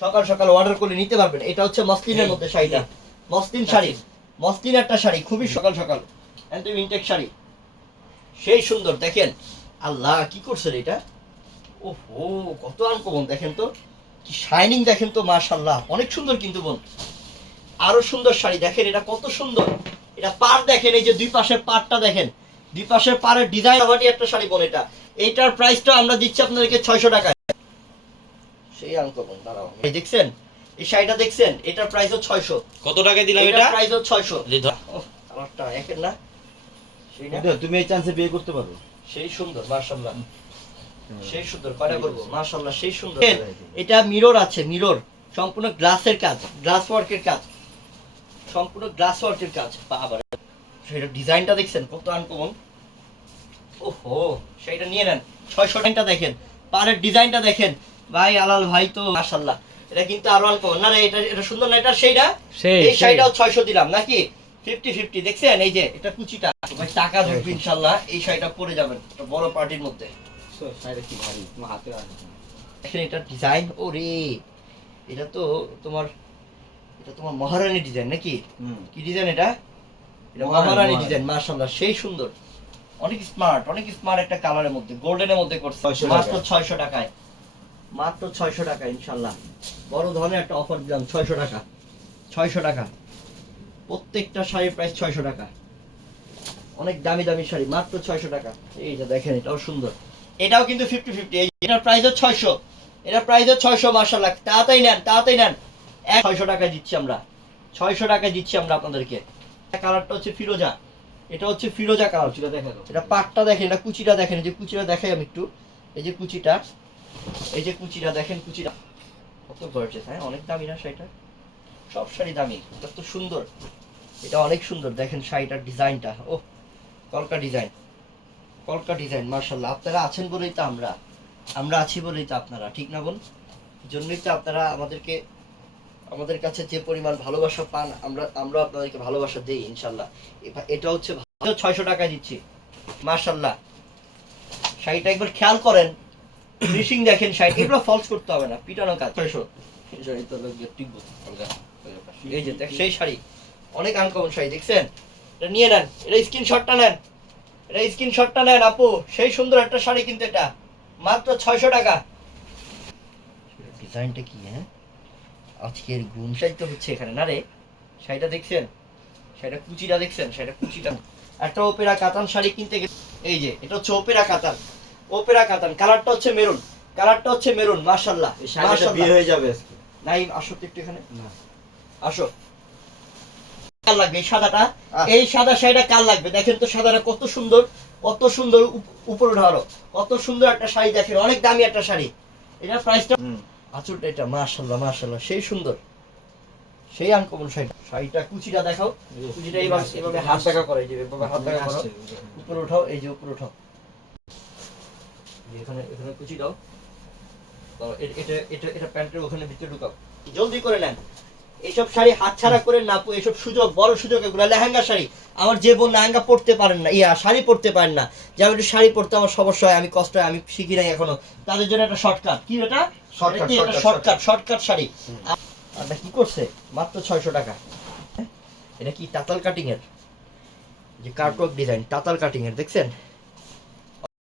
সকাল সকাল অর্ডার করে নিতে পারবেন। এটা হচ্ছে মসলিনের মধ্যে শাড়িটা, মসলিন শাড়ি, মসলিন একটা শাড়ি, খুবই সকাল সকাল একদম ইনটেক শাড়ি, সেই সুন্দর। দেখেন আল্লাহ কি করছে রে এটা, ওহো কত আনকমন, দেখেন তো কি শাইনিং, দেখেন তো মাশাআল্লাহ অনেক সুন্দর কিন্তু বোন। আরো সুন্দর শাড়ি দেখেন, এটা কত সুন্দর, এটা পাড় দেখেন, এই যে দুই পাশের পাড়টা দেখেন, দুই পাশের পাড়ের ডিজাইন একটা শাড়ি বোন। এটা এইটার প্রাইসটা আমরা দিচ্ছি আপনাদেরকে 600 টাকায়। সেই আনকমন, দাঁড়াও এই দেখছেন, এই শাড়িটা দেখছেন, এটার প্রাইসও 600। কত টাকায় দিলাম এটা? প্রাইসও 600। ওহ, আমারটা একের না, সেই না, তুমি এই চান্সে বিয়ে করতে পারো। সেই সুন্দর মাশাআল্লাহ, সেই সুন্দর, কয়টা করবো মাশাআল্লাহ, সেই সুন্দর। এটা মিরর আছে, মিরর, সম্পূর্ণ গ্লাসের কাজ, গ্লাস ওয়ার্কের কাজ, সম্পূর্ণ গ্লাস ওয়ার্কের কাজ। বাবা সেটা ডিজাইনটা দেখছেন কত আনকমন, ওহো সেইটা নিয়ে নেন। 600 টাকা দেখেন, পাড়ের ডিজাইনটা দেখেন ভাই, আলাল ভাই তো মাশাআল্লাহ, এটা কিন্তু আরো আনকমন না রে, এটা এটা সুন্দর না, এটা সেইটা, এই শাড়িটাও 600 দিলাম নাকি, 50-50 দেখছেন। এই যে এটা কুচিটা ভাই, টাকা ঢুকবে ইনশাআল্লাহ, এই শাড়িটা পরে যাবেন একটা বড় পার্টির মধ্যে। শাড়িটা কি ভারী, তোমার হাতে আসে। দেখেন এটা ডিজাইন, ওরে এটা তো তোমার, এটা তোমার মহারানী ডিজাইন নাকি, কি ডিজাইন এটা, এটা মহারানী ডিজাইন মাশাআল্লাহ, সেই সুন্দর, অনেক স্মার্ট, অনেক স্মার্ট একটা কালারের মধ্যে, গোল্ডেনের মধ্যে করছে, 600 মাত্র 600 টাকায়, মাত্র 600 টাকা ইনশাআল্লাহ। বড় ধরনের একটা অফার দিলাম, 600 টাকা, 600 টাকা, প্রত্যেকটা শাড়ির প্রাইস 600 টাকা, অনেক দামি দামি শাড়ি, মাত্র 600 টাকা। এই যে দেখেন এটাও সুন্দর, এটাও কিন্তু 50-50, এই এটার প্রাইসও 600, এটার প্রাইসও 600 মাশাআল্লাহ, তাড়াতাড়ি নেন, তাড়াতাড়ি নেন, 600 টাকায় দিচ্ছি আমরা, 600 টাকায় দিচ্ছি আমরা আপনাদেরকে। কালারটা হচ্ছে ফিরোজা, এটা হচ্ছে ফিরোজা কালার, সেটা দেখা দাও। এটা পাটটা দেখেন, এটা কুচিটা দেখেন, এই যে কুচিটা দেখাই আমি একটু, এই যে কুচিটা, এই যে কুচিটা দেখেন, কুচিটা কত গর্জিয়াস, হ্যাঁ অনেক দামি না শাড়িটা, সব শাড়ি দামি, কত সুন্দর, এটা অনেক সুন্দর। দেখেন শাড়িটার ডিজাইনটা, ও কলকা ডিজাইন, কলকা ডিজাইন মাশাআল্লাহ। আপনারা আছেন বলেই তো আমরা, আমরা আছি বলেই তো আপনারা, ঠিক না বোন, জন্যই তো আপনারা আমাদেরকে, আমাদের কাছে যে পরিমাণ ভালোবাসা পান, আমরা আপনাদেরকে ভালোবাসা দেই ইনশাআল্লাহ। এটা হচ্ছে 600 টাকায় দিচ্ছি মাশাআল্লাহ। শাড়িটা একবার খেয়াল করেন, ফিনিশিং দেখেন, শাড়ি এগুলো ফলস করতে হবে না, পিটানো কাজ। 600 এই শাড়ি তো টিকবো, এই যে দেখ সেই শাড়ি, অনেক আনকমন শাড়ি দেখছেন, এটা নিয়ে নেন, এটা স্ক্রিনশটটা নেন, এটা স্ক্রিনশটটা নেন আপু, সেই সুন্দর একটা শাড়ি কিন্তু এটা মাত্র 600 টাকা। ডিজাইনটা কি, হ্যাঁ আজকের গুণ শাড়ি তো হচ্ছে এখানে না রে, শাড়িটা দেখছেন, শাড়িটা কুচিটা দেখছেন, শাড়িটা কুচিটা, একটা ওপেরা কাতান শাড়ি কিনতে গেলে, এই যে এটা হচ্ছে ওপেরা কাতান, ওপেরা কাতান, কালারটা হচ্ছে মেরুন, কালারটা হচ্ছে মেরুন মাশাআল্লাহ, এই শাড়িটা বিয়ে হয়ে যাবে আজকে। নাই আসো তো একটু এখানে, না আসো, কাল লাগবে এই সাদাটা, এই সাদা শাড়িটা কাল লাগবে, দেখেন তো সাদাটা কত সুন্দর, কত সুন্দর, উপরে ঢালো, কত সুন্দর একটা শাড়ি দেখেন, অনেক দামি একটা শাড়ি, এটার প্রাইসটা, আঁচলটা এটা মাশাআল্লাহ মাশাআল্লাহ, সেই সুন্দর, সেই আনকমন শাড়ি। শাড়িটা কুচিটা দেখাও, কুচিটা এইভাবে হাত দেখা করে, এই যে এভাবে হাত দেখা করো, উপরে উঠাও, এই যে উপরে উঠাও, এখানে এখানে কুচি দাও, এটা এটা এটা প্যান্টের ওখানে ভিতরে ঢুকাও, জলদি করে নেন। এইসব শাড়ি হাতছাড়া করে না, এইসব সুযোগ, বড় সুযোগ এগুলো। লেহেঙ্গা শাড়ি, আমার যে বোন লেহেঙ্গা পড়তে পারেন না, শাড়ি পরতে পারেন না, যেমন একটু শাড়ি পরতে আমার সমস্যা হয়, আমি কষ্ট হয়, আমি শিখি নাই এখনো, তাদের জন্য একটা শর্টকাট, কি এটা শর্টকাট, শর্টকাট শাড়ি। আর কি করছে মাত্র 600 টাকা, এটা কি তাতাল কাটিং এর, যে কার্টওয়ার্ক ডিজাইন, তাতাল কাটিং এর দেখছেন,